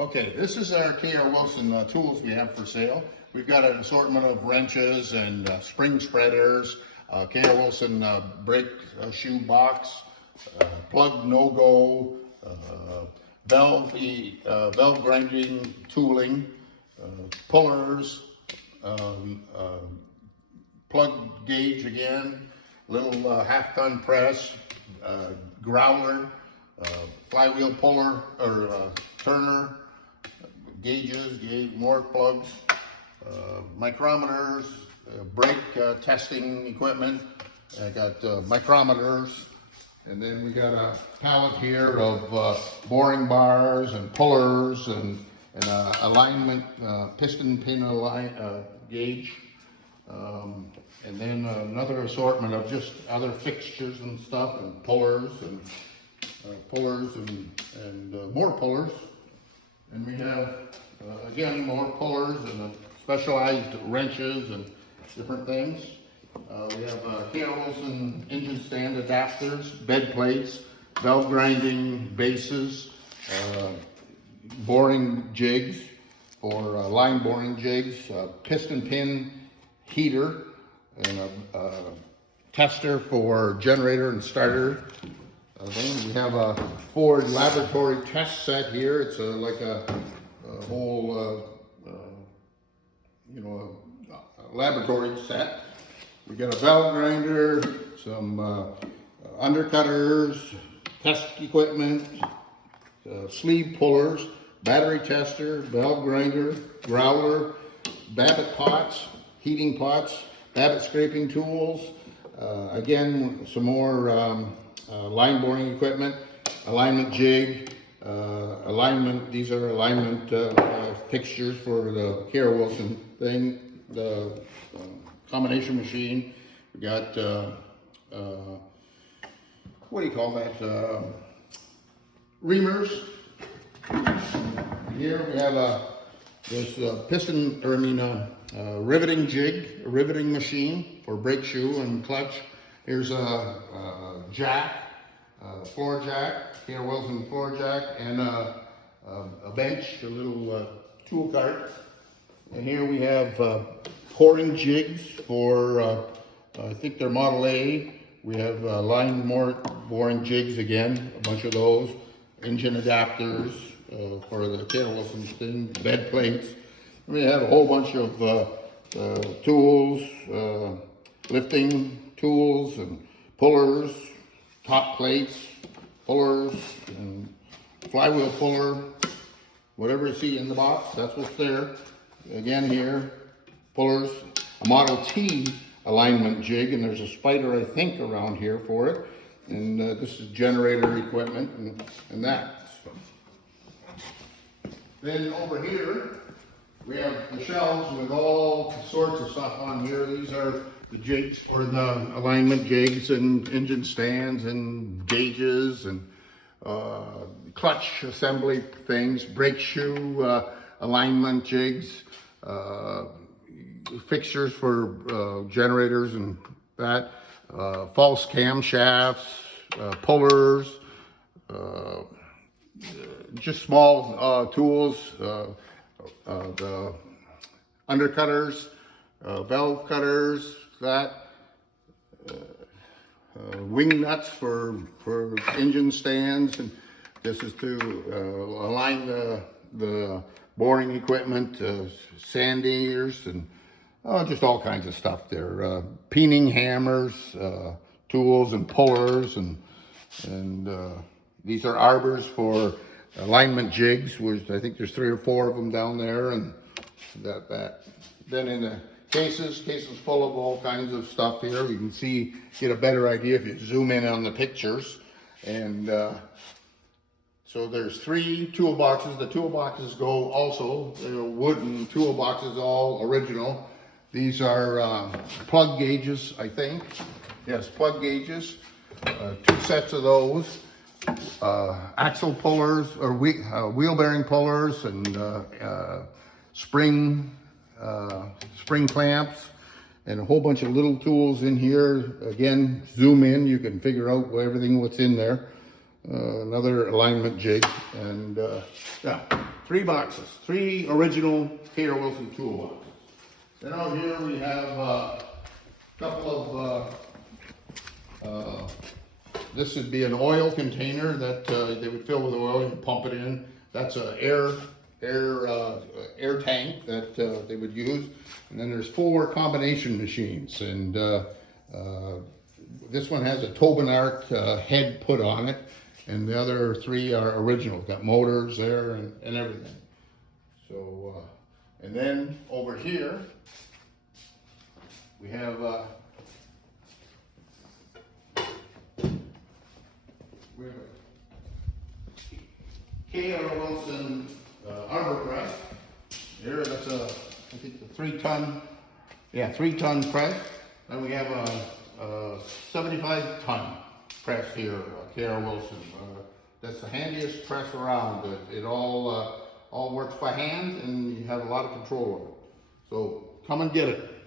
Okay, this is our K.R. Wilson tools we have for sale. We've got an assortment of wrenches and spring spreaders, K.R. Wilson brake shoe box, plug no-go, valve grinding tooling, pullers, plug gauge again, little half-ton press, growler, flywheel puller or turner, gauges, more plugs, micrometers, brake testing equipment. I got micrometers, and then we got a pallet here of boring bars and pullers and alignment piston pin gauge, and then another assortment of just other fixtures and stuff, and pullers and more pullers. And we have, again, more pullers and specialized wrenches and different things. We have K.R. Wilson engine stand adapters, bed plates, valve grinding bases, boring jigs for line boring jigs, piston pin heater, and a tester for generator and starter. Then we have a Ford laboratory test set here. It's like a whole, a laboratory set. We got a valve grinder, some undercutters, test equipment, sleeve pullers, battery tester, valve grinder, growler, Babbitt pots, heating pots, Babbitt scraping tools. Again, some more line boring equipment, alignment jig, these are alignment fixtures for the K.R. Wilson thing, the combination machine. We got, what do you call that, reamers. Here we have this riveting jig, a riveting machine for brake shoe and clutch. Here's a jack, floor jack, K.R. Wilson floor jack, and a bench, a little tool cart. And here we have coring jigs for, I think they're Model A. We have line boring jigs again, a bunch of those. Engine adapters for the K.R. Wilson thing, bed plates. We have a whole bunch of tools, lifting tools and pullers, top plates, pullers, and flywheel puller, whatever you see in the box, that's what's there. Again here, pullers, a Model T alignment jig, and there's a spider, I think, around here for it. And this is generator equipment and that. Then over here, we have the shelves with all sorts of stuff on here. These are the jigs for the alignment jigs and engine stands and gauges and clutch assembly things, brake shoe alignment jigs, fixtures for generators and that, false camshafts, pullers, just small tools, the undercutters, valve cutters, that, wing nuts for engine stands, and this is to align the boring equipment, sanders, and just all kinds of stuff there. Peening hammers, tools and pullers, and these are arbors for alignment jigs, which I think there's 3 or 4 of them down there, and that. Then in the cases full of all kinds of stuff here. You can see, get a better idea if you zoom in on the pictures. And so there's 3 toolboxes. The toolboxes go also, they're wooden toolboxes, all original. These are plug gauges, I think. Yes, plug gauges. 2 sets of those. Axle pullers, or wheel bearing pullers, and spring clamps, and a whole bunch of little tools in here. Again, zoom in, you can figure out everything what's in there. Another alignment jig, and yeah. 3 boxes, 3 original K.R. Wilson toolboxes. Then out here we have a couple of, this would be an oil container that they would fill with oil and pump it in. That's an air tank that they would use. And then there's 4 combination machines. And this one has a Tobin Arc head put on it. And the other 3 are original, got motors there and everything. So, and then over here, we have K.R. Wilson arbor press. Here, that's I think a 3-ton, 3-ton press. Then we have a 75-ton press here, K.R. Wilson. That's the handiest press around. It all works by hand, and you have a lot of control over it. So come and get it.